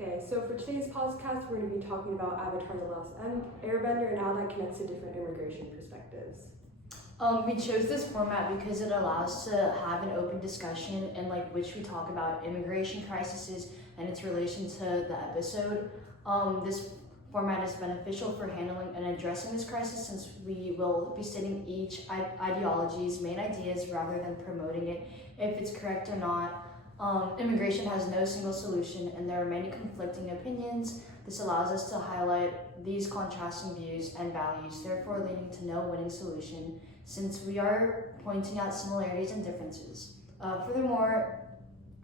Okay, so for today's podcast, we're going to be talking about Avatar the Last Airbender and how that connects to different immigration perspectives. We chose this format because it allows to have an open discussion in which we talk about immigration crises and its relation to the episode. This format is beneficial for handling and addressing this crisis since we will be stating each ideology's main ideas rather than promoting it if it's correct or not. Immigration has no single solution and there are many conflicting opinions. This allows us to highlight these contrasting views and values, therefore leading to no winning solution since we are pointing out similarities and differences. Furthermore,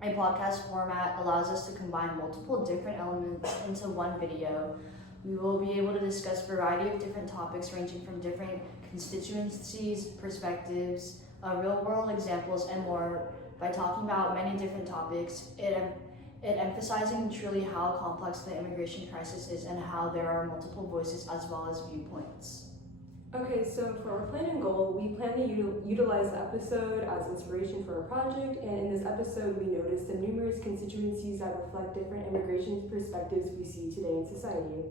a podcast format allows us to combine multiple different elements into one video. We will be able to discuss a variety of different topics ranging from different constituencies, perspectives, real-world examples, and more. By talking about many different topics, it emphasizing truly how complex the immigration crisis is and how there are multiple voices as well as viewpoints. Okay, so for our plan and goal, we plan to utilize the episode as inspiration for our project, and in this episode we noticed the numerous constituencies that reflect different immigration perspectives we see today in society.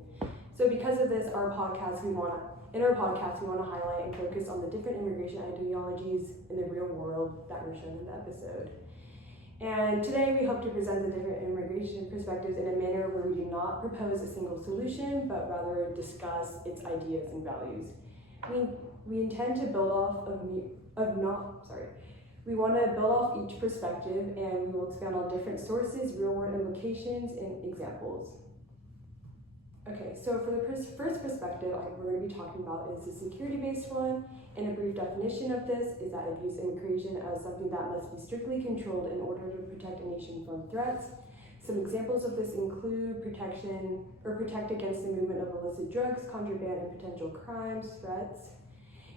So because of this, in our podcast we want to highlight and focus on the different immigration ideologies in the real world that were shown in the episode. And today we hope to present the different immigration perspectives in a manner where we do not propose a single solution, but rather discuss its ideas and values. We intend to build off we want to build off each perspective, and we will expand on different sources, real-world implications, and examples. Okay, so for the first perspective we're going to be talking about is the security-based one, and a brief definition of this is that it views immigration as something that must be strictly controlled in order to protect a nation from threats. Some examples of this include protect against the movement of illicit drugs, contraband, and potential crimes, threats.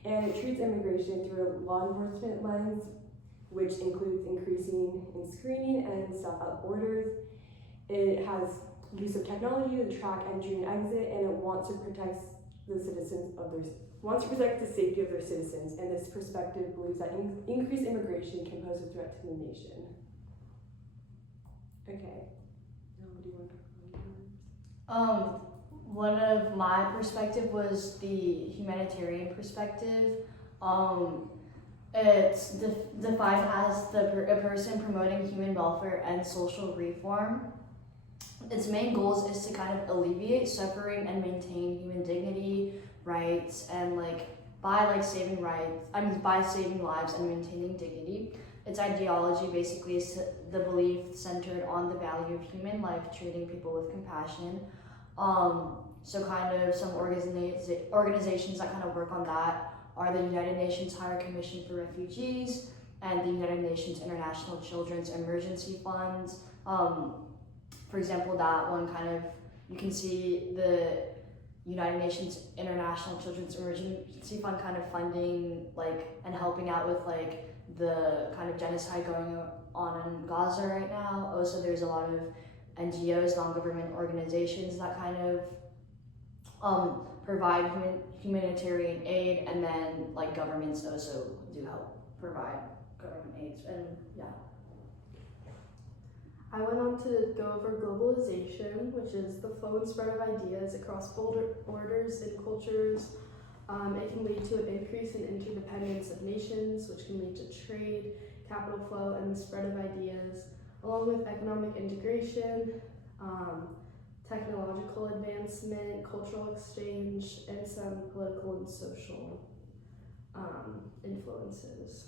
And it treats immigration through a law enforcement lens, which includes increasing in screening and stuff at borders. It has use of technology to track entry and exit, and it wants to protect the safety of their citizens. And this perspective believes that increased immigration can pose a threat to the nation. Okay. Now, what do you want to comment? One of my perspective was the humanitarian perspective. It's defined as a person promoting human welfare and social reform. Its main goals is to kind of alleviate suffering and maintain human dignity, rights, and by saving lives and maintaining dignity. Its ideology basically is the belief centered on the value of human life, treating people with compassion. So kind of some organizations that kind of work on that are the United Nations Higher Commission for Refugees and the United Nations International Children's Emergency Funds. For example, that one you can see the United Nations International Children's Emergency Fund kind of funding and helping out with the kind of genocide going on in Gaza right now. Also, there's a lot of NGOs, non-government organizations that kind of provide humanitarian aid, and then governments also do help provide government aids, and yeah. I went on to go over globalization, which is the flow and spread of ideas across borders and cultures. It can lead to an increase in interdependence of nations, which can lead to trade, capital flow, and the spread of ideas, along with economic integration, technological advancement, cultural exchange, and some political and social influences.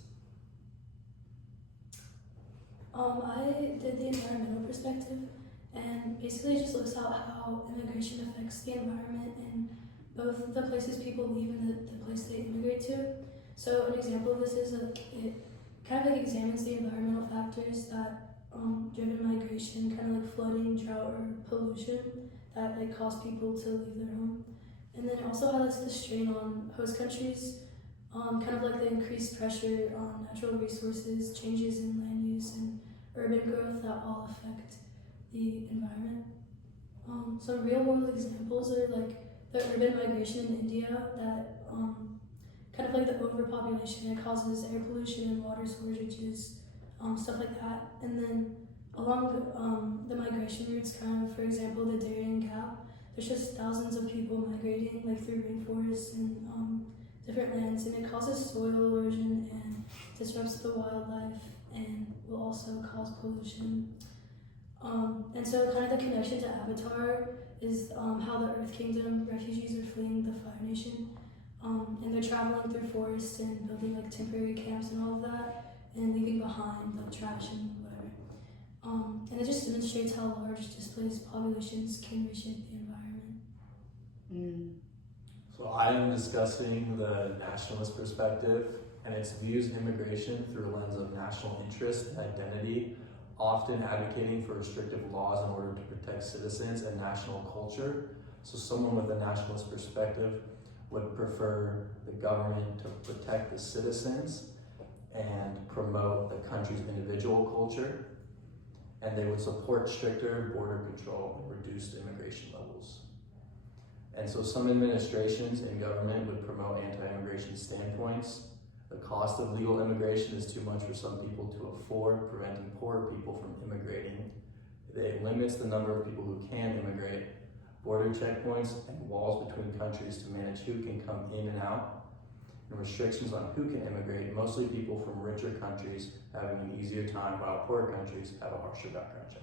I did the environmental perspective, and basically it just looks at how immigration affects the environment in both the places people leave and the place they immigrate to. So an example of this is it kind of examines the environmental factors that driven migration, kind of flooding, drought, or pollution that cause people to leave their home. And then it also highlights the strain on host countries, kind of the increased pressure on natural resources, changes in land use, and urban growth that all affect the environment. Some real world examples are the urban migration in India that kind of the overpopulation that causes air pollution and water shortages, stuff like that. And then along the migration routes, kind of, for example, the Darien Gap, there's just thousands of people migrating like through rainforests and different lands, and it causes soil erosion and disrupts the wildlife and will also cause pollution. And so kind of the connection to Avatar is how the Earth Kingdom refugees are fleeing the Fire Nation, and they're traveling through forests and building like temporary camps and all of that, and leaving behind like trash and whatever. And it just demonstrates how large displaced populations can reshape the environment. So I am discussing the nationalist perspective, and it views immigration through a lens of national interest and identity, often advocating for restrictive laws in order to protect citizens and national culture. So someone with a nationalist perspective would prefer the government to protect the citizens and promote the country's individual culture, and they would support stricter border control and reduced immigration levels. And so some administrations in government would promote anti-immigration standpoints. The cost of legal immigration is too much for some people to afford, preventing poor people from immigrating. It limits the number of people who can immigrate. Border checkpoints and walls between countries to manage who can come in and out, and restrictions on who can immigrate, mostly people from richer countries having an easier time, while poorer countries have a harsher background check.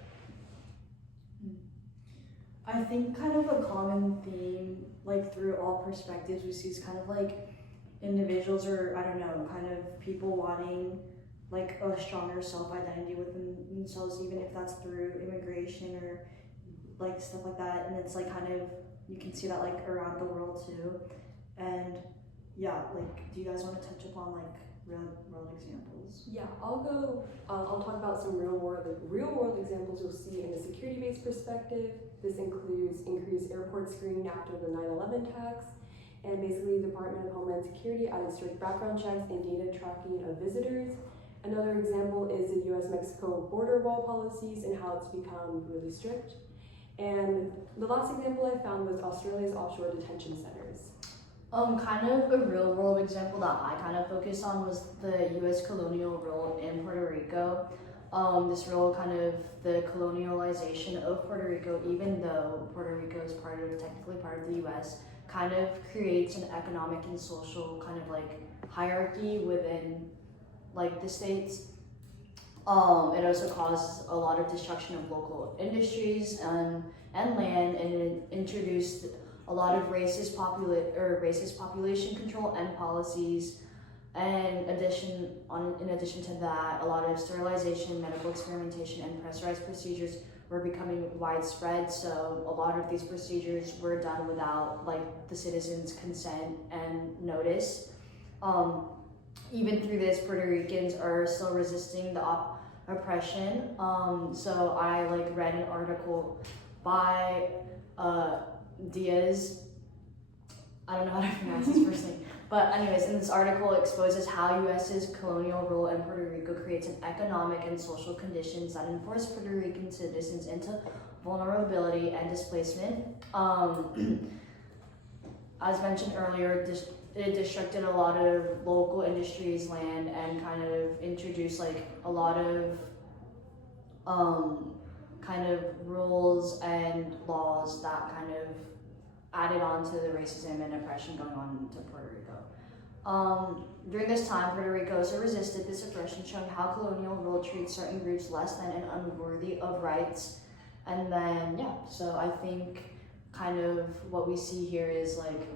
I think kind of a common theme, like through all perspectives we see, is kind of like individuals, or I don't know, kind of people wanting like a stronger self-identity within themselves, even if that's through immigration or like stuff like that. And it's like kind of, you can see that like around the world too. And yeah, like, do you guys want to touch upon like real world examples? Yeah, I'll talk about some real world examples you'll see in a security-based perspective. This includes increased airport screening after the 9/11 attacks, and basically the Department of Homeland Security added strict background checks and data tracking of visitors. Another example is the US-Mexico border wall policies and how it's become really strict. And the last example I found was Australia's offshore detention centers. Kind of a real world example that I kind of focused on was the US colonial rule in Puerto Rico. This rule, kind of the colonialization of Puerto Rico, even though Puerto Rico is technically part of the US, kind of creates an economic and social kind of like hierarchy within like the states. It also caused a lot of destruction of local industries and land, and it introduced a lot of racist population control and policies. And in addition to that, a lot of sterilization, medical experimentation, and pressurized procedures were becoming widespread. So a lot of these procedures were done without like the citizens' consent and notice. Even through this, Puerto Ricans are still resisting the oppression. So I like read an article by Diaz. I don't know how to pronounce his first name. But anyways, in this article exposes how US's colonial rule in Puerto Rico creates an economic and social conditions that enforce Puerto Rican citizens into vulnerability and displacement. As mentioned earlier, it destructed a lot of local industries, land, and kind of introduced like a lot of kind of rules and laws that kind of added on to the racism and oppression going on into Puerto Rico. During this time, Puerto Rico also resisted this oppression, showing how colonial rule treats certain groups less than and unworthy of rights. And then, yeah, so I think kind of what we see here is like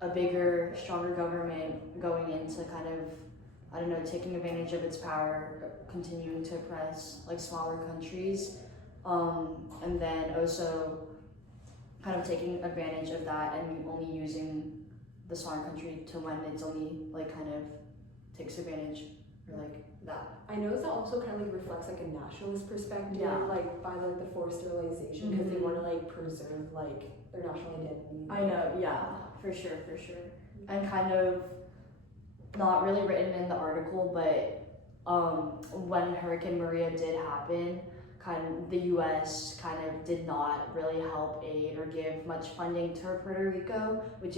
a bigger, stronger government going into kind of, I don't know, taking advantage of its power, continuing to oppress like smaller countries, and then also kind of taking advantage of that and only using the smaller country to when it's only like kind of takes advantage or like that. I noticed that also kind of like reflects like a nationalist perspective, Yeah. like by like the forced sterilization, because they want to like preserve like their national identity. I know, yeah, for sure. And kind of not really written in the article, but when Hurricane Maria did happen, the U.S. kind of did not really help aid or give much funding to Puerto Rico, which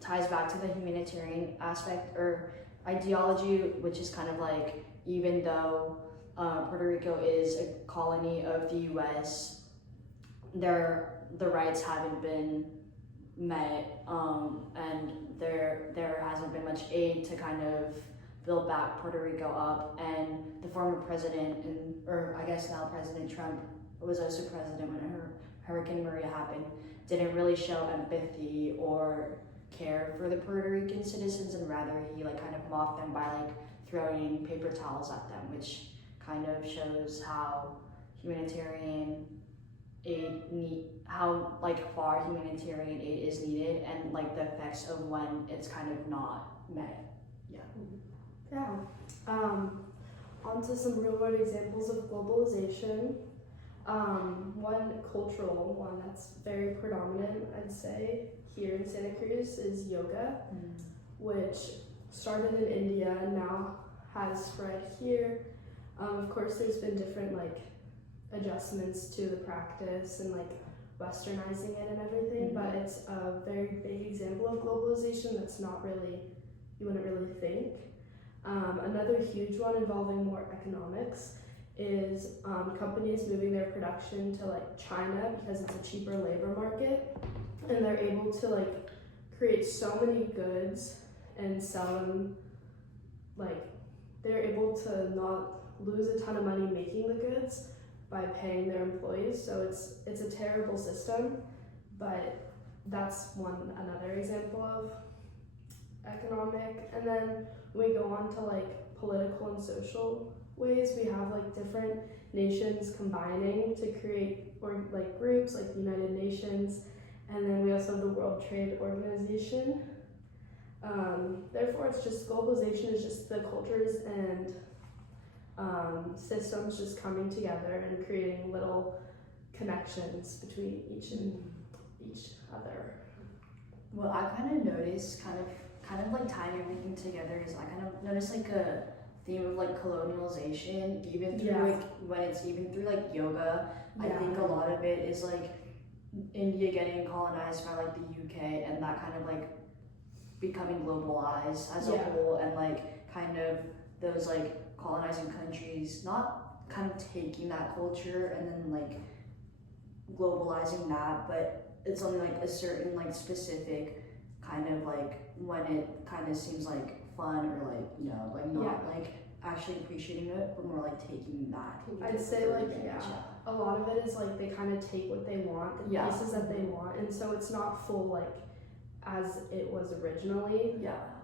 ties back to the humanitarian aspect or ideology, which is kind of like, even though Puerto Rico is a colony of the U.S., the rights haven't been met, and there hasn't been much aid to kind of build back Puerto Rico up. And the former president, or I guess now President Trump, was also president when Hurricane Maria happened, didn't really show empathy or care for the Puerto Rican citizens, and rather he like kind of mocked them by like throwing paper towels at them, which kind of shows how humanitarian how like far humanitarian aid is needed, and like the effects of when it's kind of not met. Yeah. Onto some real world examples of globalization. One cultural one that's very predominant, I'd say, here in Santa Cruz is yoga, which started in India and now has spread here. Of course, there's been different like adjustments to the practice and like westernizing it and everything, but it's a very big example of globalization that's not really, you wouldn't really think. Another huge one involving more economics is companies moving their production to like China because it's a cheaper labor market, and they're able to like create so many goods and sell them, like they're able to not lose a ton of money making the goods by paying their employees. So it's a terrible system, but that's another example of economic. And then we go on to like political and social ways. We have like different nations combining to create like groups like the United Nations, and then we also have the World Trade Organization. Therefore, it's just globalization is just the cultures and systems just coming together and creating little connections between each other. What I kind of noticed, kind of like tying everything together, is I kind of noticed like a theme of like colonialization, even through like when it's even through like yoga. I think a lot of it is like India getting colonized by like the UK, and that kind of like becoming globalized as a whole, and like kind of those like colonizing countries not kind of taking that culture and then like globalizing that, but it's only like a certain like specific kind of like when it kind of seems like fun or like like not like actually appreciating it, but more like taking that. I'd say like a lot of it is like they kind of take what they want, the pieces that they want, and so it's not full like as it was originally.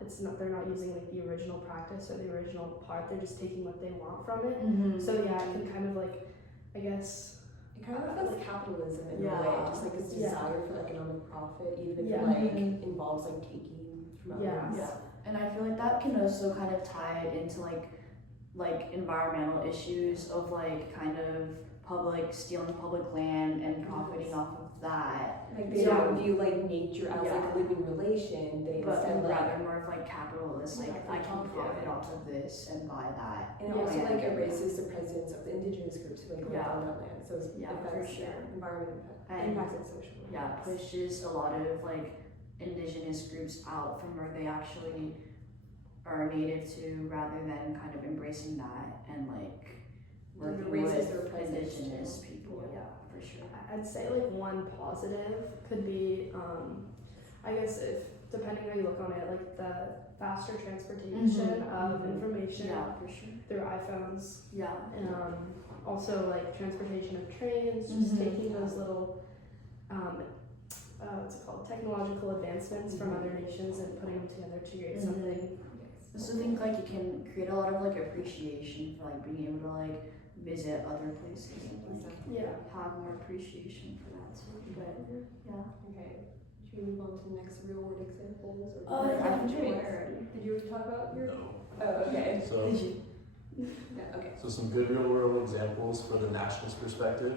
It's not, they're not using like the original practice or the original part, they're just taking what they want from it. So it can kind of like, I guess, it kind of reflects capitalism in a way, just like this desire for economic profit, even if it like involves like taking from others. And I feel like that can also kind of tie it into like environmental issues of like kind of stealing public land and profiting off of that. Like they don't view like nature as like a living relation. They instead rather more of like capitalist, like I can profit off of this and buy that. And it also like erases the presence of the indigenous groups who like live on that land. So it's for sure. Environment impacts and social. Pushes a lot of like indigenous groups out from where they actually are native to, rather than kind of embracing that and like working with indigenous people. For sure. I'd say like one positive could be, I guess if depending how you look on it, like the faster transportation of information through iPhones. And also like transportation of trains, just taking those little what's it called, technological advancements from other nations and putting them together to create something. I also think like it can create a lot of like appreciation for like being able to like visit other places and like have more appreciation for that too. But Okay. Should we move on to the next real world examples? Did you talk about your? No. Oh, okay. So, so some good real world examples for the nationalist perspective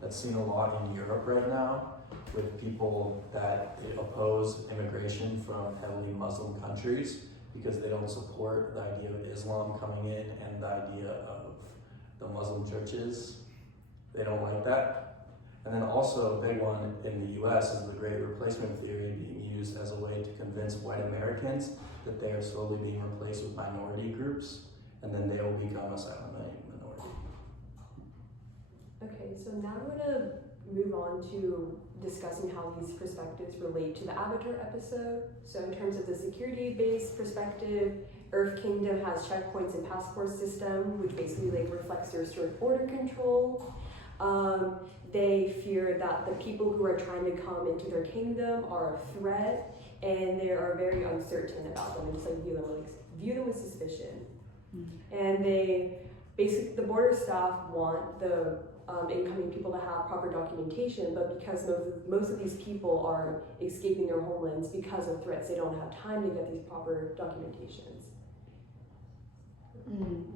that's seen a lot in Europe right now, with people that oppose immigration from heavily Muslim countries because they don't support the idea of Islam coming in and the idea of the Muslim churches. They don't like that. And then also a big one in the US is the Great Replacement Theory being used as a way to convince white Americans that they are slowly being replaced with minority groups, and then they will become a silent minority. so now we're gonna move on to discussing how these perspectives relate to the Avatar episode. So in terms of the security-based perspective, Earth Kingdom has checkpoints and passport system, which basically like reflects their sort of border control. They fear that the people who are trying to come into their kingdom are a threat, and they are very uncertain about them and just like view them with suspicion. And they basically, the border staff want the incoming people to have proper documentation, but because most of these people are escaping their homelands because of threats, they don't have time to get these proper documentations.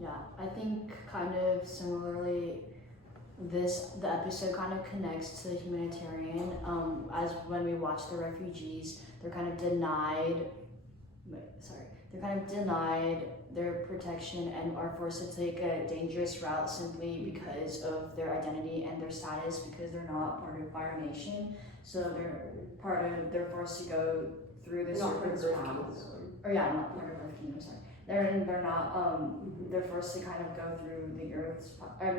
Yeah, I think kind of similarly, the episode kind of connects to the humanitarian. As when we watch the refugees, they're kind of denied their protection and are forced to take a dangerous route simply because of their identity and their status, because they're not part of Fire Nation. So they're forced to go through the serpent's path. Or yeah, not part of Earth Kingdom, sorry. They're not they're forced to kind of go through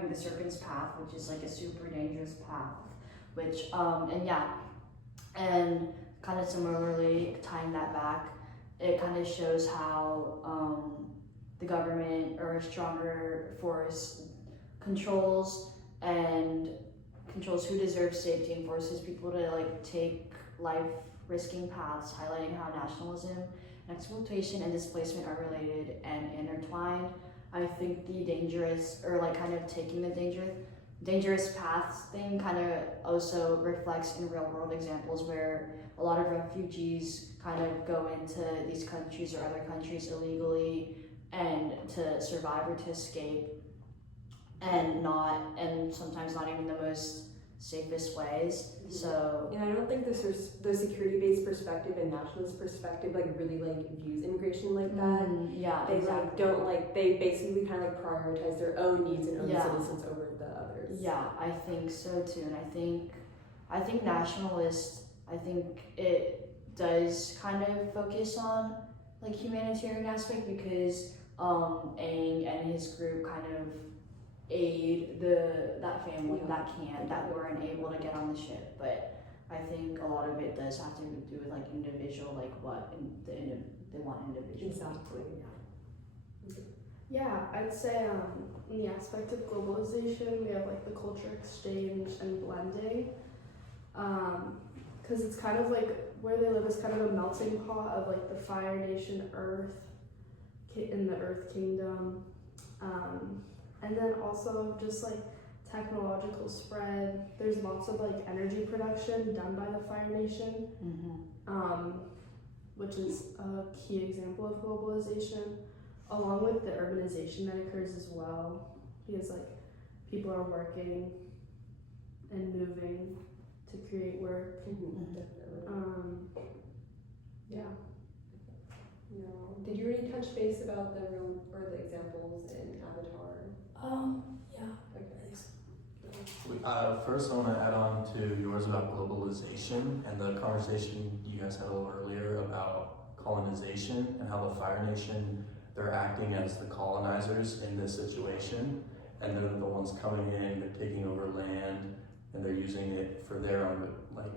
the serpent's path, which is like a super dangerous path, which and kind of similarly tying that back, it kind of shows how the government or a stronger force controls who deserves safety and forces people to like take life risking paths, highlighting how nationalism, exploitation, and displacement are related and intertwined. I think the dangerous, or like kind of taking the dangerous paths thing kind of also reflects in real world examples where a lot of refugees kind of go into these countries or other countries illegally and to survive or to escape, and sometimes not even the most safest ways. So and I don't think the security-based perspective and nationalist perspective like really like views immigration like that. They exactly. They basically kind of like prioritize their own needs and own citizens over the others. Yeah, I think so too, and I think nationalist. I think it does kind of focus on like humanitarian aspect because Aang and his group kind of aid that family that weren't able to get on the ship, but I think a lot of it does have to do with like individual, like what they want individual. Exactly. Yeah, I'd say in the aspect of globalization, we have like the culture exchange and blending, because it's kind of like where they live is kind of a melting pot of like the Fire Nation Earth in the Earth Kingdom, and then also just like technological spread. There's lots of like energy production done by the Fire Nation, which is a key example of globalization, along with the urbanization that occurs as well, because like people are working and moving to create work. Did you already touch base about the real or the examples in Avatar? Yeah. Okay. First, I want to add on to yours about globalization and the conversation you guys had a little earlier about colonization and how the Fire Nation, they're acting as the colonizers in this situation, and they're the ones coming in, they're taking over land, and they're using it for their own like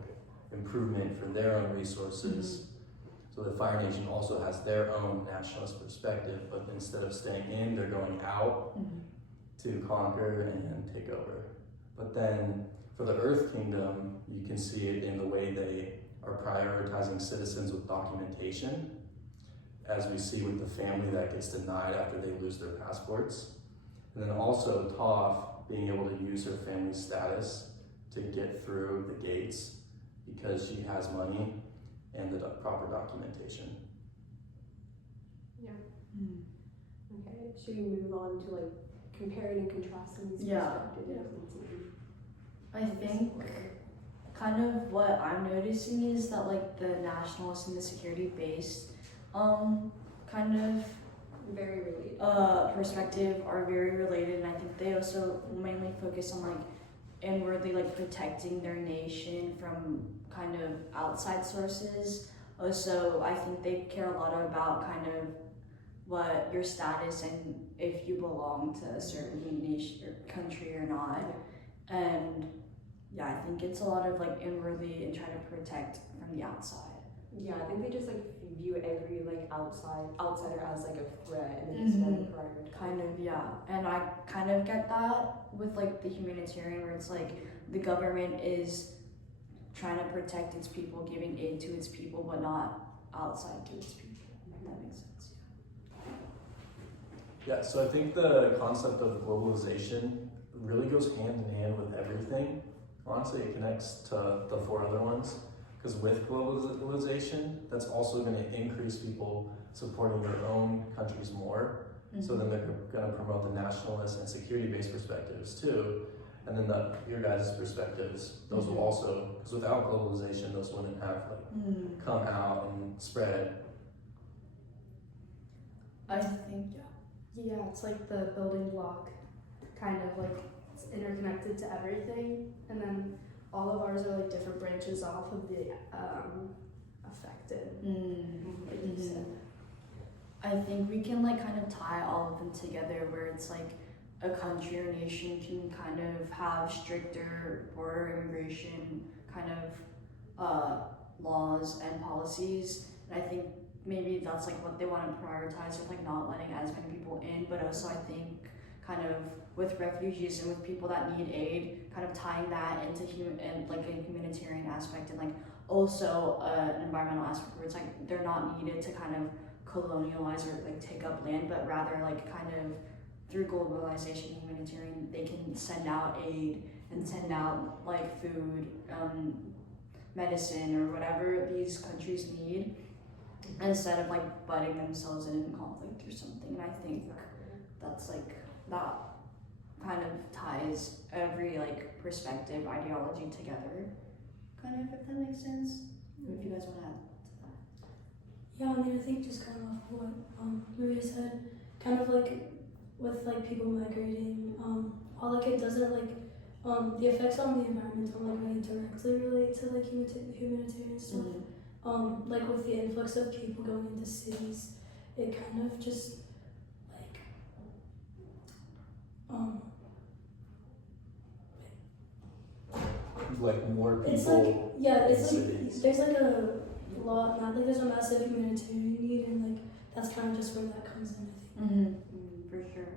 improvement for their own resources. So the Fire Nation also has their own nationalist perspective, but instead of staying in, they're going out to conquer and take over. But then for the Earth Kingdom, you can see it in the way they are prioritizing citizens with documentation, as we see with the family that gets denied after they lose their passports. And then also Toph being able to use her family status to get through the gates because she has money and the proper documentation. Yeah. Okay. Should we move on to like comparing and contrasting these perspectives? I think kind of what I'm noticing is that like the nationalist and the security based kind of Very related. Perspective are very related, and I think they also mainly focus on like inwardly like protecting their nation from kind of outside sources. Also, I think they care a lot about kind of what your status and if you belong to a certain nation or country or not. And yeah, I think it's a lot of like inwardly and trying to protect from the outside. Yeah, I think they just like view every like outsider as like a threat, and they just want to prioritize. Kind of, yeah. And I kind of get that with like the humanitarian, where it's like the government is trying to protect its people, giving aid to its people, but not outside to its people. If that makes sense. Yeah, so I think the concept of globalization really goes hand in hand with everything. Honestly, it connects to the four other ones. Because with globalization, that's also going to increase people supporting their own countries more. So then they're going to promote the nationalist and security-based perspectives too. And then your guys' perspectives, those will also, because without globalization, those wouldn't have like come out and spread. I think, Yeah, it's like the building block, kind of like it's interconnected to everything, and then all of ours are like different branches off of the affected, like you said. I think we can like kind of tie all of them together, where it's like a country or nation can kind of have stricter border immigration kind of laws and policies, and I think maybe that's like what they want to prioritize with like not letting as many people in, but also I think kind of with refugees and with people that need aid, kind of tying that into like a humanitarian aspect, and like also an environmental aspect where it's like they're not needed to kind of colonialize or like take up land, but rather like kind of through globalization, humanitarian, they can send out aid and send out like food, medicine, or whatever these countries need, instead of like butting themselves in conflict or something. And I think that's like that kind of ties every like perspective, ideology together, kind of, if that makes sense. If you guys want to add to that. Yeah, I mean, I think just kind of off of what Maria said, kind of like with like people migrating, all like it doesn't like the effects on the environment don't like really directly relate to like humanitarian stuff. Like with the influx of people going into cities, it kind of just like Like more people. it's like it's in like cities. there's like a lot, not like there's a massive humanitarian need, and like that's kind of just where that comes in, I think. For sure.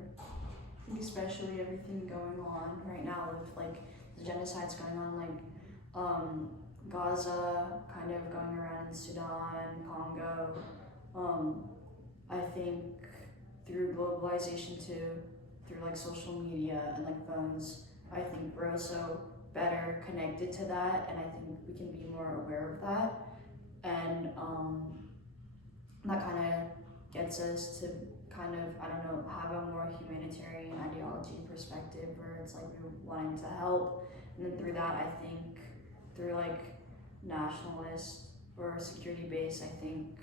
Especially everything going on right now with like the genocides going on, like Gaza, kind of going around in Sudan, Congo. I think through globalization too, through like social media and like phones, I think we're also better connected to that, and I think we can be more aware of that, and that kind of gets us to kind of, I don't know, have a more humanitarian ideology perspective, where it's like we're wanting to help, and then through that, I think through like nationalist or security base, I think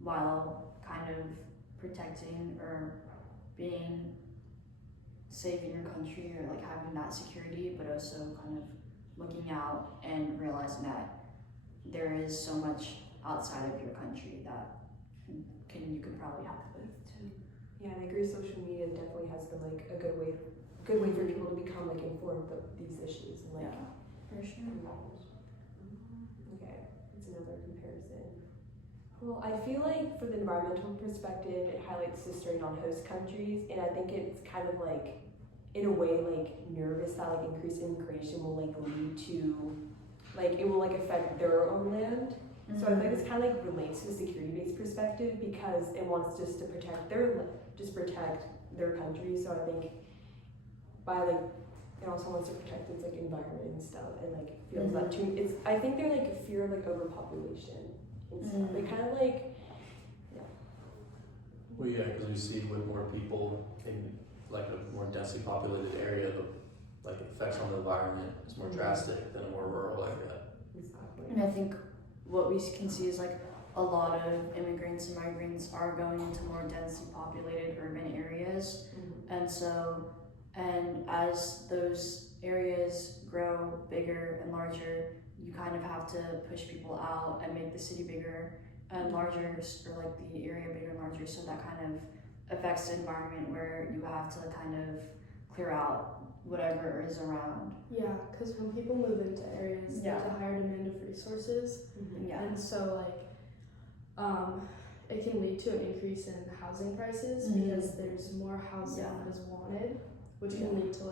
while kind of protecting or being safe in your country, or like having that security, but also kind of looking out and realizing that there is so much outside of your country that you could probably help with too. Yeah, and I agree. Social media definitely has been like a good way for people to become like informed of these issues and like. Yeah, for sure. Okay, it's another comparison. Well, I feel like for the environmental perspective, it highlights the strain on host countries, and I think it's kind of like, in a way, like nervous that like increased immigration will like lead to, like it will like affect their own land. So I think this kind of like relates to the security-based perspective, because it wants just to protect their country. So I think by like it also wants to protect its like environment and stuff, and like feels that too. I think they're like a fear of like overpopulation and stuff. They kind of like Well, yeah, because we see with more people in like a more densely populated area, the like effects on the environment is more drastic than a more rural area. exactly. And I think what we can see is like a lot of immigrants and migrants are going into more densely populated urban areas, and so, and as those areas grow bigger and larger, you kind of have to push people out and make the city bigger and larger, or like the area bigger and larger, so that kind of affects the environment, where you have to kind of clear out whatever is around. Yeah, because when people move into areas, Yeah. there's a higher demand of resources, Yeah. and so it can lead to an increase in housing prices Mhm. because there's more housing Yeah. that is wanted, which Yeah. can lead to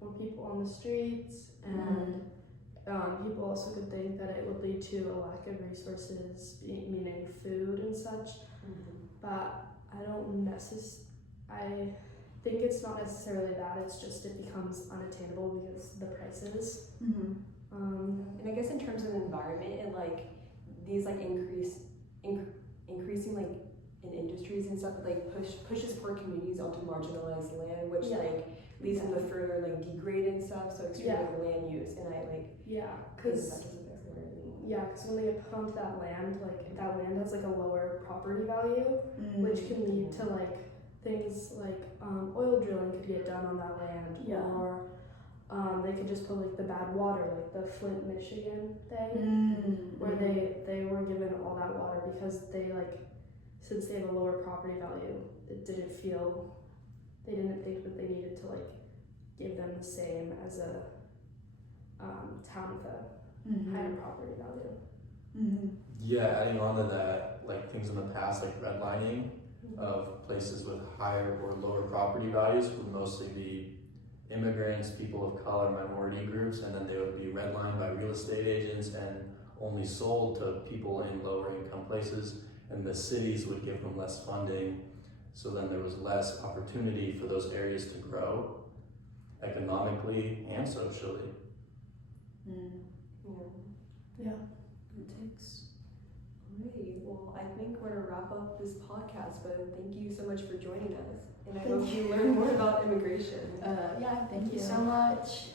more people on the streets, and people also could think that it would lead to a lack of resources, meaning food and such. But I don't I think it's not necessarily that. It's just it becomes unattainable because the prices. Mm-hmm. And I guess in terms of environment and these increasing in industries and stuff, it pushes poor communities onto marginalized land, which Yeah. leads them to further degrade and stuff. So extreme Yeah. land use, and Yeah, think because that just affects the environment. yeah, because when they get put onto that land, that land has a lower property value, which can lead to things oil drilling could get done on that land, Yeah. or they could just put the bad water, the Flint, Michigan thing, where they were given all that water because they since they have a lower property value, they didn't think that they needed to give them the same as a town with a higher property value. Yeah, adding on to that, things in the past, redlining of places with higher or lower property values would mostly be immigrants, people of color, minority groups, and then they would be redlined by real estate agents and only sold to people in lower income places, and the cities would give them less funding, so then there was less opportunity for those areas to grow economically and socially. Yeah. Good takes. Great. Well, I think we're gonna wrap up this podcast, but thank you so much for joining us, and I hope you learn more about immigration. Yeah, thank you Yeah. so much.